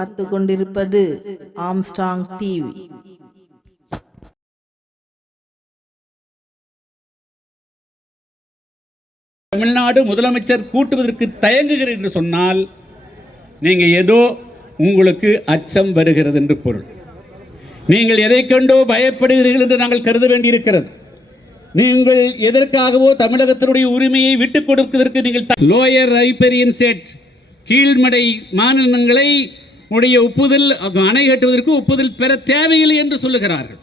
பார்த்து கொண்டிருப்பது Armstrong TV. Tamil Nadu முதலமைச்சர் கூட்டுவதற்கு தயங்குகிறீர் என்று சொன்னால் நீங்க ஏதோ உங்களுக்கு அச்சம் வருகிறது என்று பொருள். நீங்கள் எதை கண்டோ பயப்படுகிறீர்கள் என்று நாங்கள் கருத வேண்டியிருக்கிறது. நீங்கள் எதற்காகவோ தமிழகத்தினுடைய உரிமையை விட்டுக் கொடுப்பதற்கு நீங்கள் லோயர் ரைபேரியன் ஸ்டேட் கீழ்மடை மாநிலங்களை உடைய ஒப்புதல் அணை கட்டுவதற்கு ஒப்புதல் பெற தேவையில்லை என்று சொல்லுகிறார்கள்.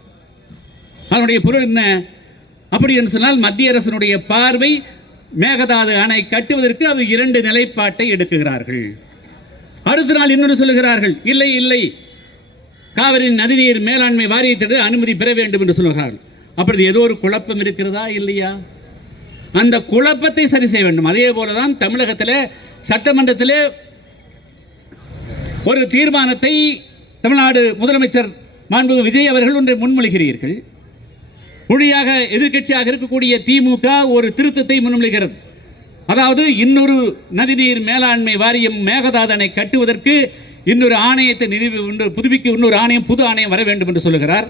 அதனுடைய பொருள் என்ன? அப்படி என்று சொன்னால் மத்திய அரசினுடைய பார்வை மேகதாது அணை கட்டுவதற்கு அது இரண்டு நிலைப்பாட்டை எடுக்குகிறார்கள். அடுத்த நாள் இன்னொரு சொல்லுகிறார்கள், இல்லை இல்லை காவிரி நதிநீர் மேலாண்மை வாரியத்திற்கு அனுமதி பெற வேண்டும் என்று சொல்லுகிறார்கள். அப்படி ஏதோ ஒரு குழப்பம் இருக்கிறதா இல்லையா? அந்த குழப்பத்தை சரி செய்ய வேண்டும். அதே போலதான் தமிழகத்தில் சட்டமன்றத்தில் ஒரு தீர்மானத்தை தமிழ்நாடு முதலமைச்சர் மாண்புமிகு விஜய் அவர்கள் ஒன்றை முன்மொழிகிறீர்கள். மொழியாக எதிர்க்கட்சியாக இருக்கக்கூடிய திமுக ஒரு திருத்தத்தை முன்மொழிகிறது. அதாவது இன்னொரு நதிநீர் மேலாண்மை வாரியம் மேகதாது அணை கட்டுவதற்கு இன்னொரு ஆணையத்தை புதுப்பிக்க இன்னொரு ஆணையம் புது ஆணையம் வர வேண்டும் என்று சொல்லுகிறார்.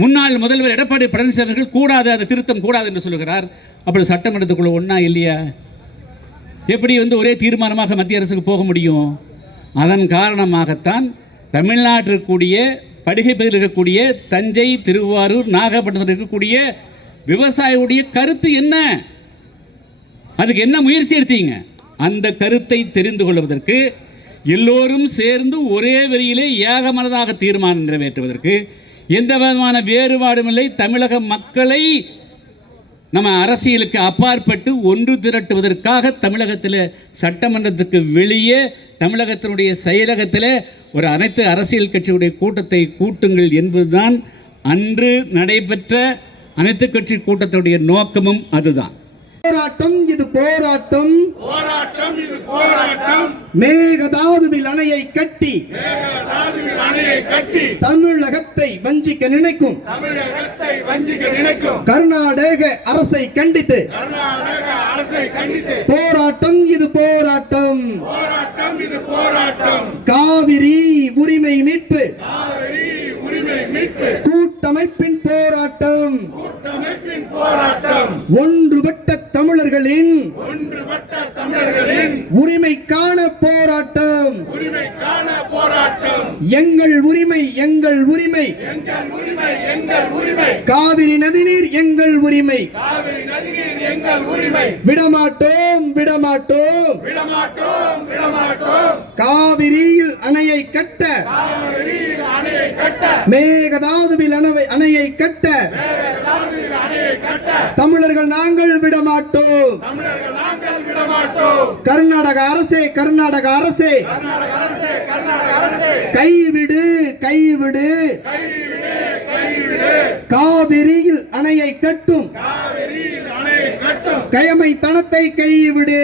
முன்னாள் முதல்வர் எடப்பாடி பழனிசாமி அவர்கள் கூடாது, அது திருத்தம் கூடாது என்று சொல்லுகிறார். அப்படி சட்டமன்றத்துக்குள்ள ஒன்றா இல்லையா? எப்படி ஒரே தீர்மானமாக மத்திய அரசுக்கு போக முடியும்? அதன் காரணமாகத்தான் தமிழ்நாட்டில் இருக்கக்கூடிய படுகை பகுதியில் இருக்கக்கூடிய தஞ்சை, திருவாரூர், நாகப்பட்டினத்தில் இருக்கக்கூடிய விவசாயியுடைய கருத்து என்ன, அதுக்கு என்ன முயற்சி எடுத்தீங்க? அந்த கருத்தை தெரிந்து கொள்வதற்கு எல்லோரும் சேர்ந்து ஒரே வரியிலே ஏகமனதாக தீர்மானம் நிறைவேற்றுவதற்கு எந்த விதமான வேறுபாடும் இல்லை. தமிழக மக்களை நம்ம அரசியலுக்கு அப்பாற்பட்டு ஒன்று திரட்டுவதற்காக தமிழகத்தில் சட்டமன்றத்துக்கு வெளியே தமிழகத்தினுடைய செயலகத்தில் ஒரு அனைத்து அரசியல் கட்சியுடைய கூட்டத்தை கூட்டுங்கள் என்பதுதான் அன்று நடைபெற்ற அனைத்து கட்சி கூட்டத்துடைய நோக்கமும் அதுதான். போராட்டம் இது போராட்டம், போராட்டம் இது போராட்டம். மேகதாதுவில் அணையை கட்டி தமிழகத்தை வஞ்சிக்க நினைக்கும் கர்நாடக அரசை கண்டித்து போராட்டம் இது போராட்டம். காவிரி உரிமை மீட்பு கூட்டமைப்பின் போராட்டம். ஒன்றுபட்ட தமிழர்களின் உரிமைக்கான போராட்டம். எங்கள் உரிமை எங்கள் உரிமை, காவிரி நதிநீர் எங்கள் உரிமை. விடமாட்டோம் விடமாட்டோம். காவிரியில் அணையை கட்ட, மேகதாதுவில் அணையை கட்ட தமிழர்கள் நாங்கள் விடமாட்டோம். கர்நாடக அரசே, கர்நாடக அரசே கைவிடு கைவிடு. காவிரியில் அணையை கட்டும் கயமைத்தனத்தை கைவிடு.